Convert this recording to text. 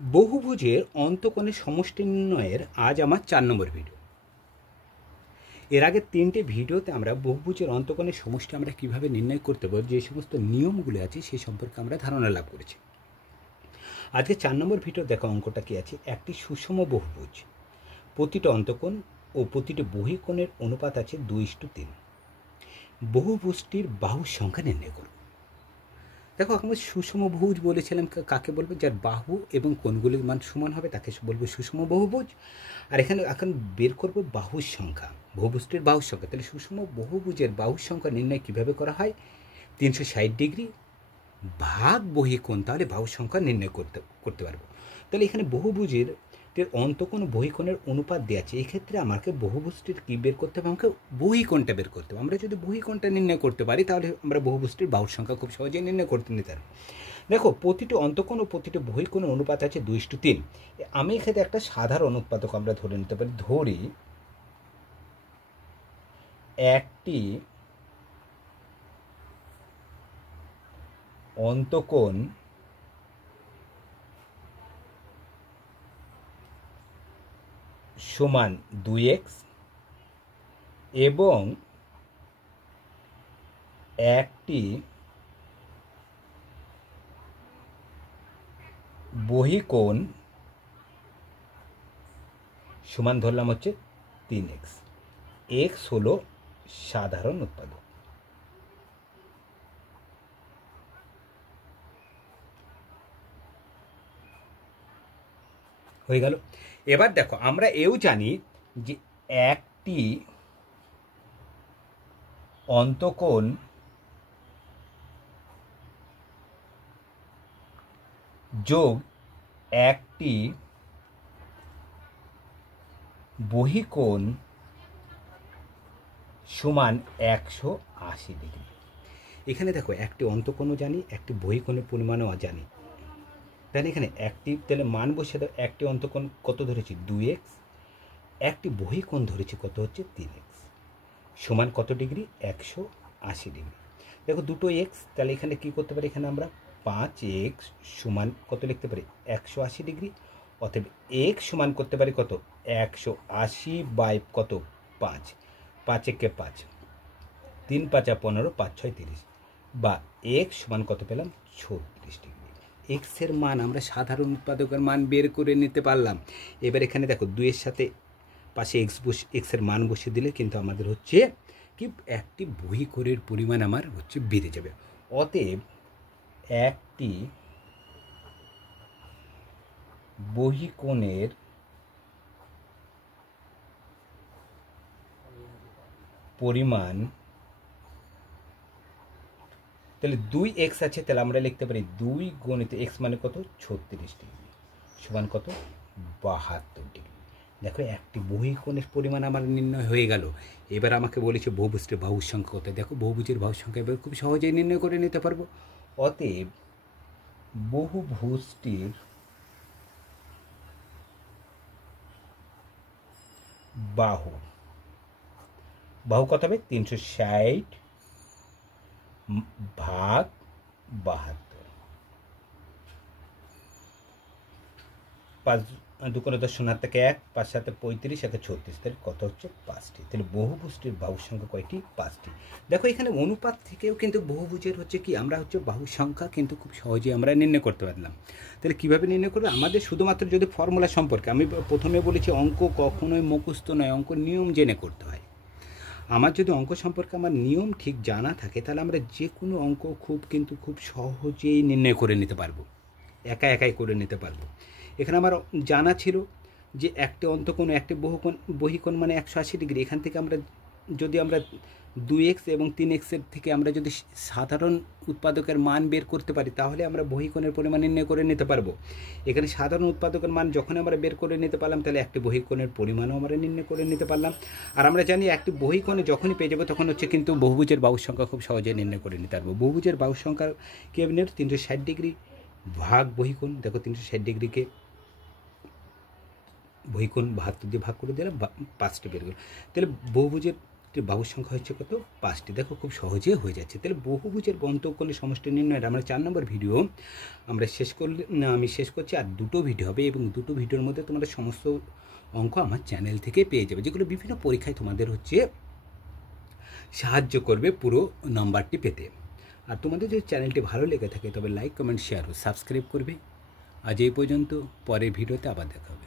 বহুভুজের অন্তকোণের সমষ্টি নির্ণয়ের আজ আমার 4 নম্বর ভিডিও। এর আগে 3টে ভিডিওতে আমরা বহুভুজের অন্তকোণের সমষ্টি আমরা কীভাবে নির্ণয় করতে পারব, যে সমস্ত নিয়মগুলো আছে সেই সম্পর্কে আমরা ধারণা লাভ করেছি। আজকে 4 নম্বর ভিডিও দেখা অঙ্কটা কী আছে, একটি সুষম বহুভুজ, প্রতিটা অন্তকোণ ও প্রতিটি বহিকোণের অনুপাত আছে 2:3। বহুভুজটির বাহুর সংখ্যা নির্ণয় করব। দেখো, আমরা সুষম বহুভুজ বলেছিলাম কাকে বলবো, যার বাহু এবং কোণগুলির মান সমান হবে তাকে বলবো সুষম বহুভুজ। আর এখানে এখন বের করব বাহুর সংখ্যা, বহুভুজটির বাহুর সংখ্যা। তাহলে সুষম বহুভুজের বাহুর সংখ্যা নির্ণয় কীভাবে করা হয়, 360 ডিগ্রি ভাগ বহিকোণ, তাহলে বাহুর সংখ্যা নির্ণয় করতে পারবো। তাহলে এখানে বহুভুজের অন্তকোণ বহিকোণের অনুপাত দেওয়া আছে। এই ক্ষেত্রে আমাকে বহুভুজটির কী বের করতে হবে, আমাকে বহিকোণটা বের করতে হবে। আমরা যদি বহিকোণটা নির্ণয় করতে পারি তাহলে আমরা বহুভুজটির বাহুর সংখ্যা খুব সহজেই নির্ণয় করতে নিতে পারবো। দেখো, প্রতিটি অন্তকোণ ও প্রতিটি বহিকোণের অনুপাত আছে 2:3। আমি এখানে একটা সাধারণ উৎপাদক আমরা ধরে নিতে পারি। ধরি একটি অন্তকোণ সমান 2x এবং একটি বহিকোণ সমান ধরলাম হচ্ছে 3x। x হলো সাধারণ উৎপাদক। হয়ে গেল। এবার দেখো, আমরা এও জানি যে একটি অন্তকোণ যোগ একটি বহিকোণ সমান 180 ডিগ্রি। এখানে দেখো, একটি অন্তকোণও জানি, একটি বহিকোণের পরিমাণও জানি। তাহলে এখানে তাহলে মান বসে দাও। একটি অন্তকোণ কত ধরেছি, 2x, একটি বহিকোণ ধরেছি কত হচ্ছে 3x, সমান কত ডিগ্রি, 180 ডিগ্রি। দেখো, দুটো এক্স, তাহলে এখানে কী করতে পারি, এখানে আমরা 5x সমান কত লিখতে পারি, 180 ডিগ্রি। অতএব x সমান করতে পারি কত, 180 বাই কত, 5, 5 একে 5, 3 5 15, 5 6 30, বা x সমান কত পেলাম, 36 ডিগ্রি। এক্সের মান আমরা সাধারণ উৎপাদকের মান বের করে নিতে পারলাম। এবার এখানে দেখো, 2-এর সাথে পাশে এক্সের মান বসিয়ে দিলে কিন্তু আমাদের হচ্ছে কি, একটি বহিকোণের পরিমাণ আমার হচ্ছে বেড়ে যাবে। অতএব একটি বহিকোণের পরিমাণ, তাহলে 2x আছে, তাহলে আমরা লিখতে পারি 2 গুণিত x মানে কত, 36 ডিগ্রি, সমান কত, 72 ডিগ্রি। দেখো, একটি বহিকোণের পরিমাণ আমার নির্ণয় হয়ে গেল। এবার আমাকে বলেছে বহুভুজটির বাহুর সংখ্যা কত। দেখো, বহুভুজের বাহুর সংখ্যা এবার খুব সহজেই নির্ণয় করে নিতে পারবো। অতএব বহুভুজটির বাহু কত হবে, 360 ভাগ 72, 5 2 × 10 শূন্য থেকে 1, 5 7 35, 1 36, তাহলে কত হচ্ছে, 5টি। তাহলে বহুভুজটির বাহুর সংখ্যা কয়টি, 5টি। দেখো, এখানে অনুপাত থেকেও কিন্তু বহুভুজের হচ্ছে কি, আমরা হচ্ছে বাহুর সংখ্যা কিন্তু খুব সহজেই আমরা নির্ণয় করতে পারলাম। তাহলে কীভাবে নির্ণয় করবো, আমাদের শুধুমাত্র যদি ফর্মুলা সম্পর্কে, আমি প্রথমে বলেছি অঙ্ক কখনোই মুখস্থ নয়, অঙ্ক নিয়ম জেনে করতে হয়। আমার যদি অঙ্ক সম্পর্কে আমার নিয়ম ঠিক জানা থাকে, তাহলে আমরা যে কোনো অঙ্ক খুব সহজেই নির্ণয় করে নিতে পারবো, একাই করে নিতে পারবো। এখানে আমার জানা ছিল যে একটি অন্তকোণ একটি বহিকোণ মানে 180 ডিগ্রি। এখান থেকে যদি আমরা 2x এবং 3x থেকে আমরা যদি সাধারণ উৎপাদকের মান বের করতে পারি, তাহলে আমরা বহিকোণের পরিমাণ নির্ণয় করে নিতে পারবো। এখানে সাধারণ উৎপাদকের মান যখন আমরা বের করে নিতে পারলাম, তাহলে একটি বহিকোণের পরিমাণও আমরা নির্ণয় করে নিতে পারলাম। আর আমরা জানি একটি বহিকোণে যখনই পেয়ে যাবো, তখন হচ্ছে কিন্তু বহুভুজের বাহুর সংখ্যা খুব সহজে নির্ণয় করে নিতে পারবো। বহুভুজের বাহুর সংখ্যা কী হবে, 360 ডিগ্রি ভাগ বহিকোণ। দেখো, 360 ডিগ্রিকে বহিকোণ 72 দিয়ে ভাগ করে দিলাম, 5টি বের করে। তাহলে বহুভুজের বাহুর সংখ্যা হচ্ছে কত? 5টি। দেখো খুব সহজে হয়ে যাচ্ছে। তাহলে বহুভুজের অন্তঃকোণের সমষ্টি নির্ণয়ের আমরা 4 নম্বর ভিডিও আমরা আমি শেষ করছি। আর দুটো ভিডিও হবে এবং দুটো ভিডিওর মধ্যে তোমরা সমস্ত অঙ্ক আমার চ্যানেল থেকে পেয়ে যাবে, যেগুলো বিভিন্ন পরীক্ষায় তোমাদের হচ্ছে সাহায্য করবে পুরো নাম্বারটি পেতে। আর তোমাদের যদি চ্যানেলটি ভালো লেগে থাকে তবে লাইক, কমেন্ট, শেয়ার ও সাবস্ক্রাইব করবে। আজ এই পর্যন্ত, পরের ভিডিওতে আবার দেখা হবে।